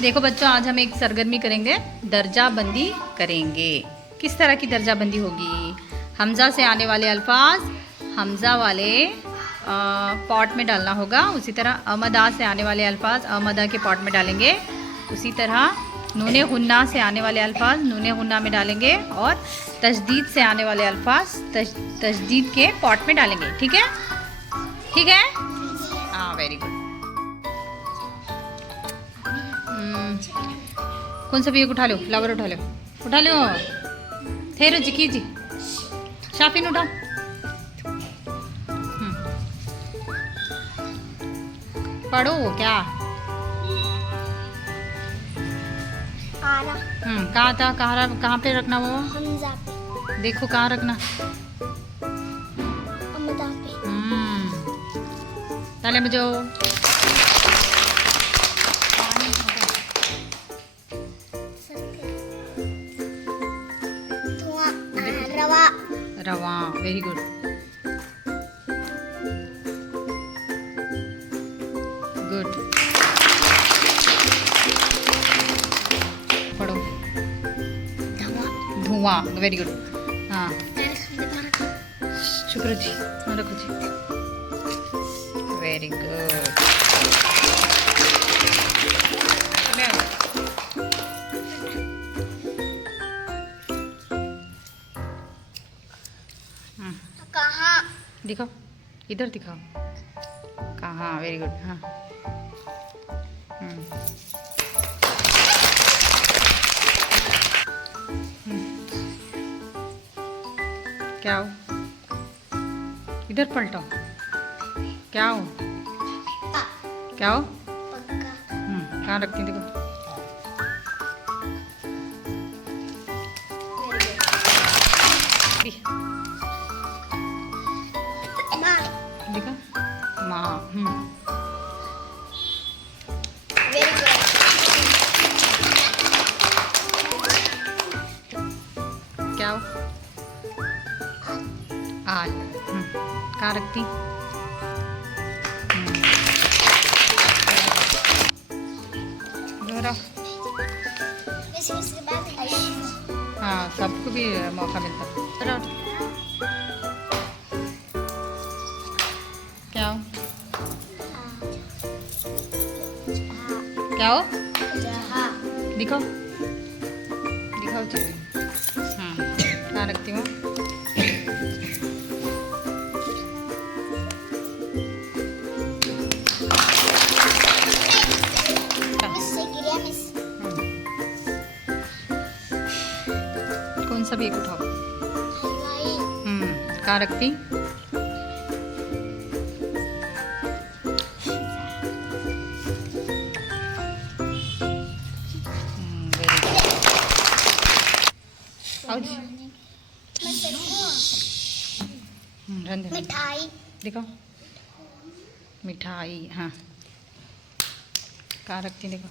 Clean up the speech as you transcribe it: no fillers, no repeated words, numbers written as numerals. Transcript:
देखो बच्चों, आज हम एक सरगर्मी करेंगे, दर्जा बंदी करेंगे। किस तरह की दर्जा बंदी होगी? हमज़ा से आने वाले अल्फाज हमज़ा वाले पॉट में डालना होगा। उसी तरह अमदा से आने वाले अल्फाज अमदा के पॉट में डालेंगे। उसी तरह नूने गुन्ना से आने वाले अल्फाज नूने गुन्ना में डालेंगे। और तशदीद से आने वाले अल्फाज तशदीद के पॉट में डालेंगे। ठीक है? ठीक है? हाँ, वेरी गुड। कौन सा भी एक उठा लो, फ्लावर उठा लो, उठा लो। थे रुचि कीजिए, शाफिन उठाओ। पढ़ो क्या? कहाँ था? कहाँ पे रखना वो? हमज़ा पे। देखो कहाँ रखना। अमदा पे। ताले में जाओ। रवा। रवा, वेरी गुड। गुड। पढ़ो। धुआं, वेरी गुड। हाँ, चुप रहो जी, हाँ रखो जी। Very good. कहाँ? दिखाओ, इधर दिखाओ। कहाँ? Very good. हाँ। क्या हो? इधर पलटो। क्या हो? क्या हो? कहाँ रखती हैं? देखो। देखा? माँ। क्या हो? आल। कहाँ रखती? हाँ, सबको भी मौका मिलता। चलो। क्या हो? क्या हो? दिखाओ, दिखाओ चीज़। कहाँ रखती हूँ? कौन सा भी एक उठाओ। कहाँ रखती? मिठाई। देखो, मिठाई। हाँ, कहाँ रखती? देखो।